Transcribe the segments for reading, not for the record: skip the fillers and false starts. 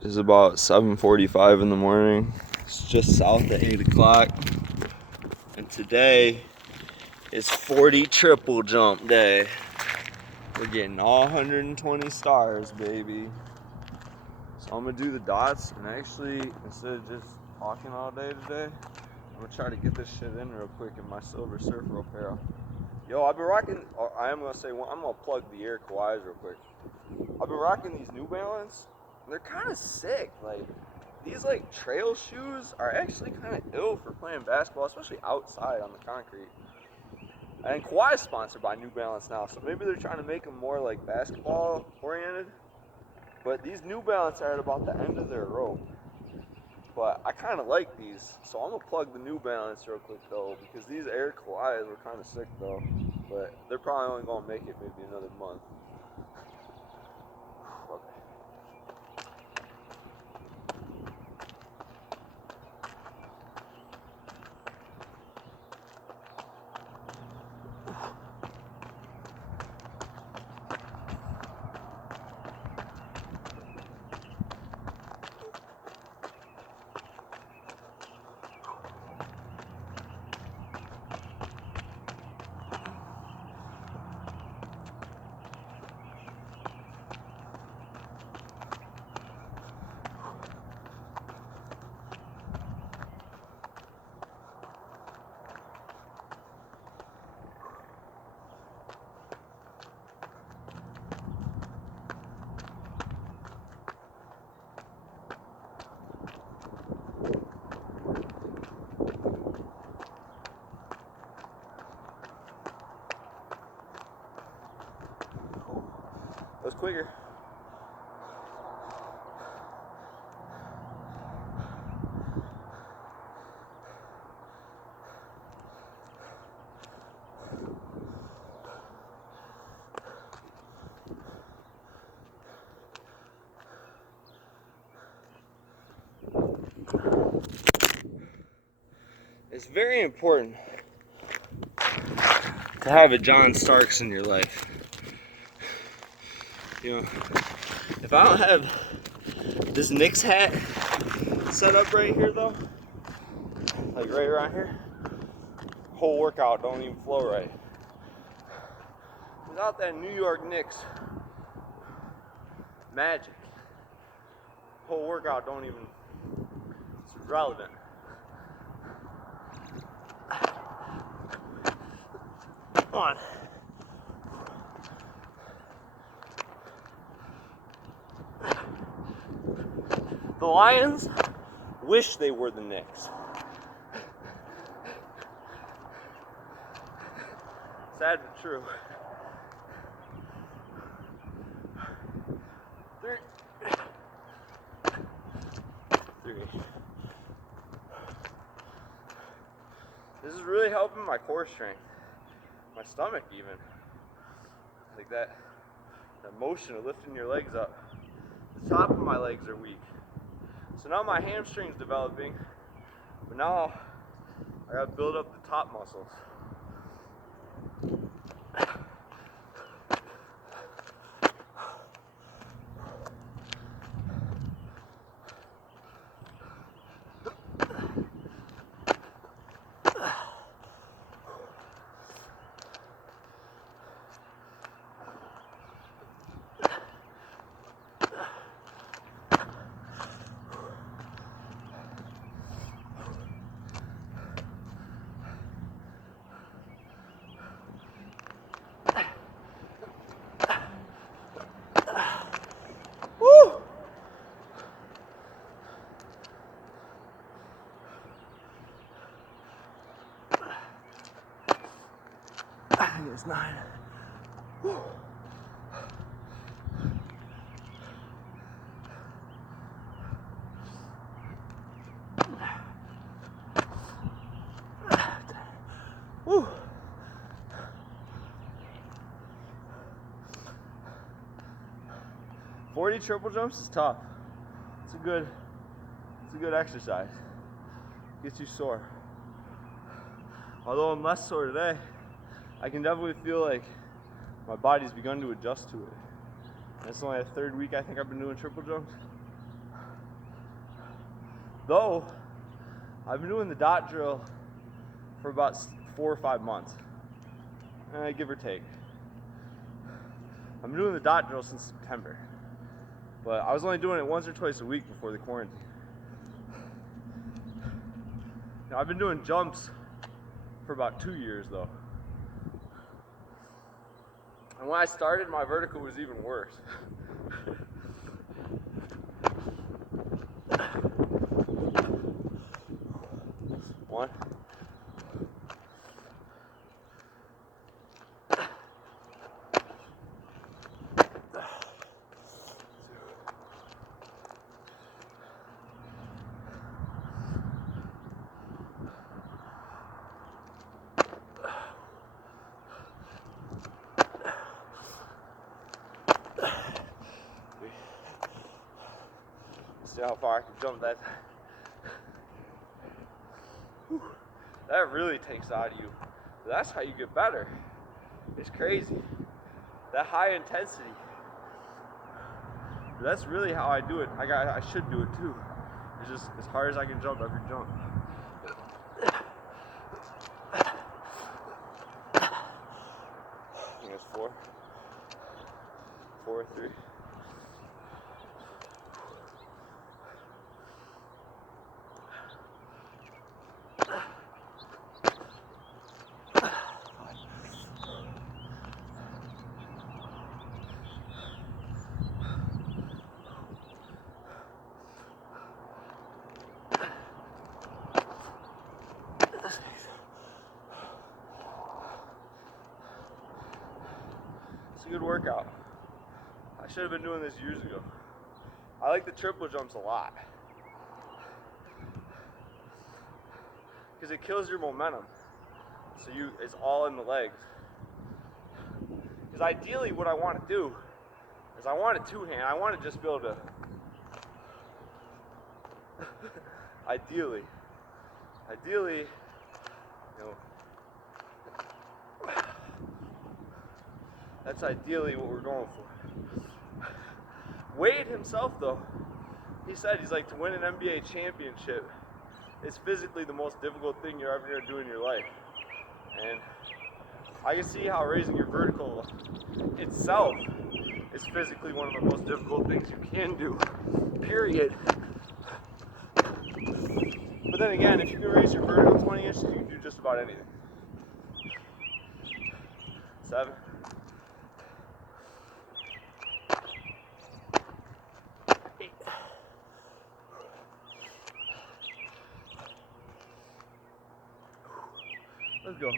It's about 7:45 in the morning. It's just south of 8 o'clock. And today is 40 triple jump day. We're getting all 120 stars, baby. So I'm gonna do the dots, and actually, instead of just talking all day today, I'm gonna try to get this shit in real quick in my silver surfer apparel. Yo, I've been rocking, I'm gonna plug the Air Kawhis real quick. I've been rocking these New Balance. They're kind of sick. Like, these like trail shoes are actually kind of ill for playing basketball, especially outside on the concrete. And Kawhi is sponsored by New Balance now, so maybe they're trying to make them more like basketball oriented. But these New Balance are at about the end of their rope. But I kind of like these, so I'm gonna plug the New Balance real quick though, because these Air Kawhis were kind of sick though. But they're probably only gonna make it maybe another month. Okay. That was quicker. It's very important to have a John Starks in your life. You know, if I don't have this Knicks hat set up right here though, like right around here, whole workout don't even flow right. Without that New York Knicks magic, whole workout don't even, it's irrelevant. Come on. The Lions wish they were the Knicks. Sad but true. Three. This is really helping my core strength, my stomach even. Like that motion of lifting your legs up. The top of my legs are weak. So now my hamstring's developing, but now I gotta build up the top muscles. Woo! I think it's 9. Woo. Woo. "40 triple jumps is tough. It's a good exercise. Gets you sore. Although I'm less sore today, I can definitely feel like my body's begun to adjust to it. And it's only the 3rd week I think I've been doing triple jumps. Though, I've been doing the dot drill for about 4 or 5 months, give or take. I've been doing the dot drill since September, but I was only doing it once or twice a week before the quarantine. Now, I've been doing jumps for about 2 years though. And when I started, my vertical was even worse. One. See how far I can jump that. Whew. That really takes out of you. That's how you get better. It's crazy. That high intensity. That's really how I do it. I should do it too. It's just as hard as I can jump every jump. I think it's 4, 3. It's a good workout. I should have been doing this years ago. I like the triple jumps a lot because it kills your momentum. So it's all in the legs. Because ideally what I want to do is I want a two-hand. I want to just be able to ideally, you know, that's ideally what we're going for. Wade himself though, he said, he's like, to win an NBA championship, it's physically the most difficult thing you're ever going to do in your life. And I can see how raising your vertical itself is physically one of the most difficult things you can do, period. But then again, if you can raise your vertical 20 inches, you can do just about anything. 7. 8. Let's go.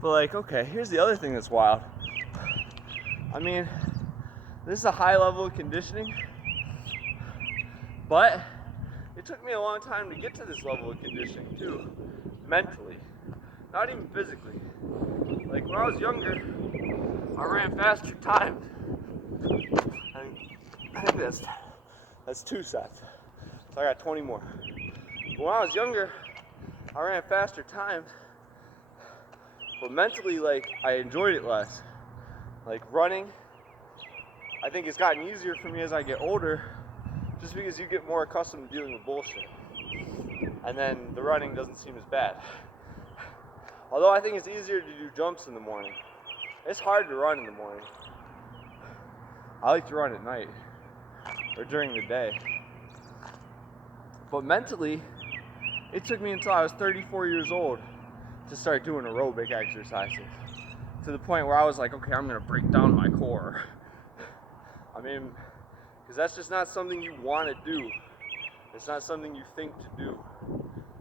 But like, okay, here's the other thing that's wild. I mean, this is a high level of conditioning, but it took me a long time to get to this level of conditioning too, mentally, not even physically. Like when I was younger, I ran faster times. I think that's 2 sets, so I got 20 more. But when I was younger, I ran faster times, but mentally, like, I enjoyed it less. Like running, I think it's gotten easier for me as I get older, just because you get more accustomed to dealing with bullshit. And then the running doesn't seem as bad. Although I think it's easier to do jumps in the morning. It's hard to run in the morning. I like to run at night or during the day. But mentally, it took me until I was 34 years old to start doing aerobic exercises. To the point where I was like, okay, I'm gonna break down my core. I mean, because that's just not something you want to do. It's not something you think to do,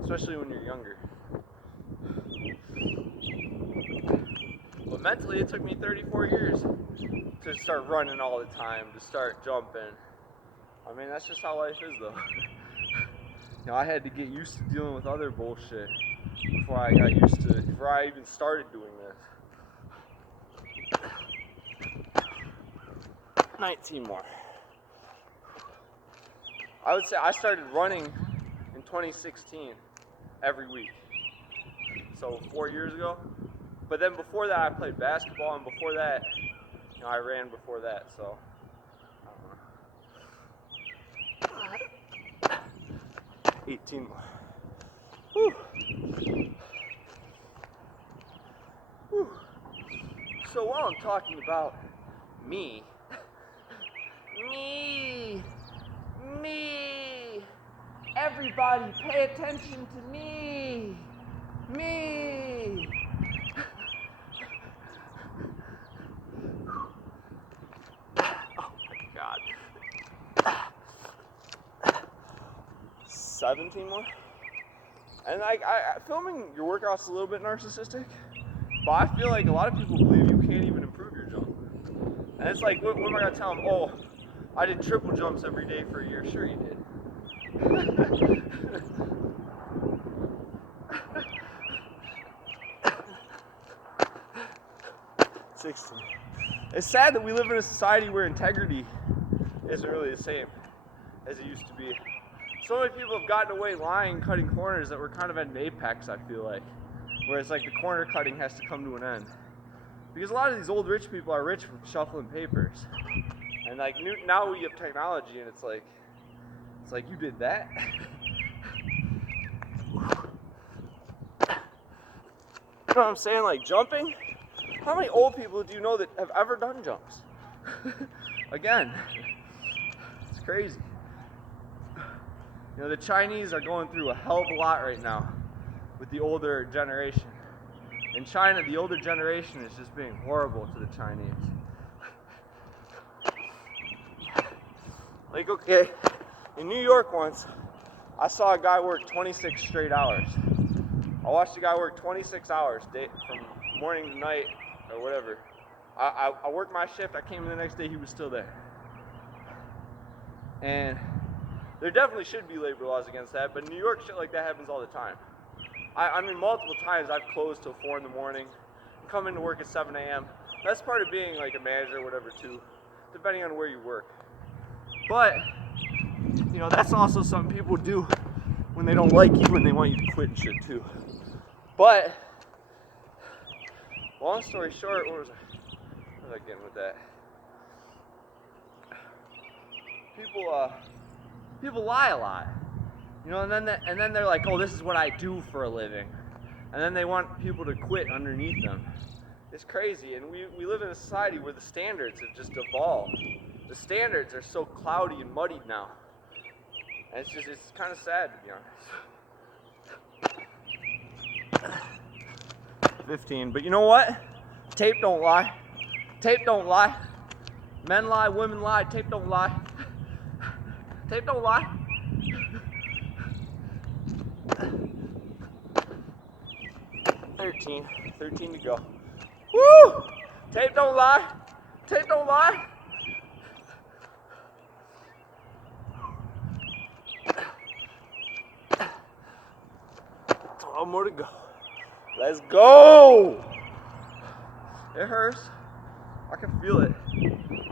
especially when you're younger. But mentally, it took me 34 years to start running all the time, to start jumping. I mean, that's just how life is though. You know, I had to get used to dealing with other bullshit before I even started doing this. 19 more. I would say I started running in 2016 every week. So 4 years ago. But then before that I played basketball, and before that, you know, I ran before that, so I don't know. 18 more. Whew. Whew. So while I'm talking about me, me, everybody pay attention to me, me. Oh my God. 17 more. And like, filming your workouts is a little bit narcissistic, but I feel like a lot of people believe you can't even improve your jump. And it's like, what am I gonna tell them? Oh, I did triple jumps every day for a year. Sure you did. 16. It's sad that we live in a society where integrity isn't really the same as it used to be. So many people have gotten away lying, cutting corners that were kind of at an apex, I feel like. Where it's like the corner cutting has to come to an end. Because a lot of these old rich people are rich from shuffling papers. And like now we have technology and it's like you did that? You know what I'm saying? Like jumping? How many old people do you know that have ever done jumps? Again, it's crazy. You know, the Chinese are going through a hell of a lot right now with the older generation. In China, the older generation is just being horrible to the Chinese. Like, okay, in New York once, I saw a guy work 26 straight hours. I watched a guy work 26 hours from morning to night or whatever. I worked my shift, I came in the next day, he was still there. And there definitely should be labor laws against that, but in New York, shit like that happens all the time. I mean, multiple times I've closed till 4 in the morning, come into work at 7 a.m. That's part of being like a manager or whatever too, depending on where you work. But, you know, that's also something people do when they don't like you and they want you to quit and shit too. But, long story short, where was I getting with that? People lie a lot. You know, and then they're like, oh, this is what I do for a living. And then they want people to quit underneath them. It's crazy, and we live in a society where the standards have just evolved. The standards are so cloudy and muddied now. And it's kind of sad, to be honest. 15, but you know what? Tape don't lie. Tape don't lie. Men lie, women lie, tape don't lie. Tape don't lie. 13 to go. Woo! Tape don't lie. Tape don't lie. One more to go. Let's go! It hurts. I can feel it.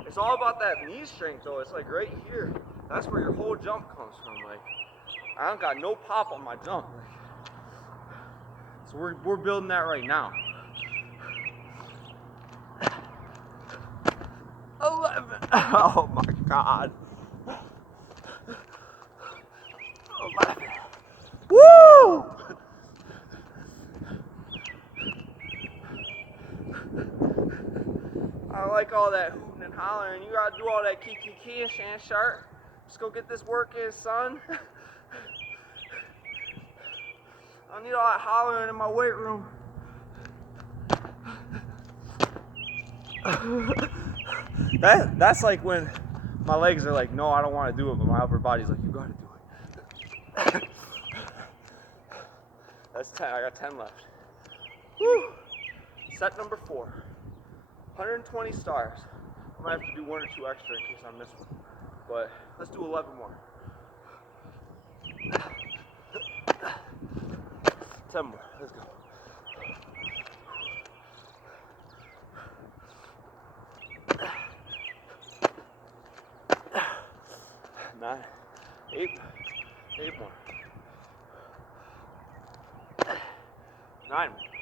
It's all about that knee strength though. It's like right here. That's where your whole jump comes from. Like, I don't got no pop on my jump. Like, so we're building that right now. 11. Oh my God. 11. Woo! I like all that hooting and hollering. You gotta do all that kiki and shan sharp. Just go get this work in, son. I need all that hollering in my weight room. That's like when my legs are like, no, I don't want to do it, but my upper body's like, you gotta do it. That's 10. I got 10 left. Woo! Set number 4. 120 stars. I might have to do 1 or 2 extra in case I miss one. But let's do 11 more. 10 more. Let's go. Nine. 8 more. 9 more.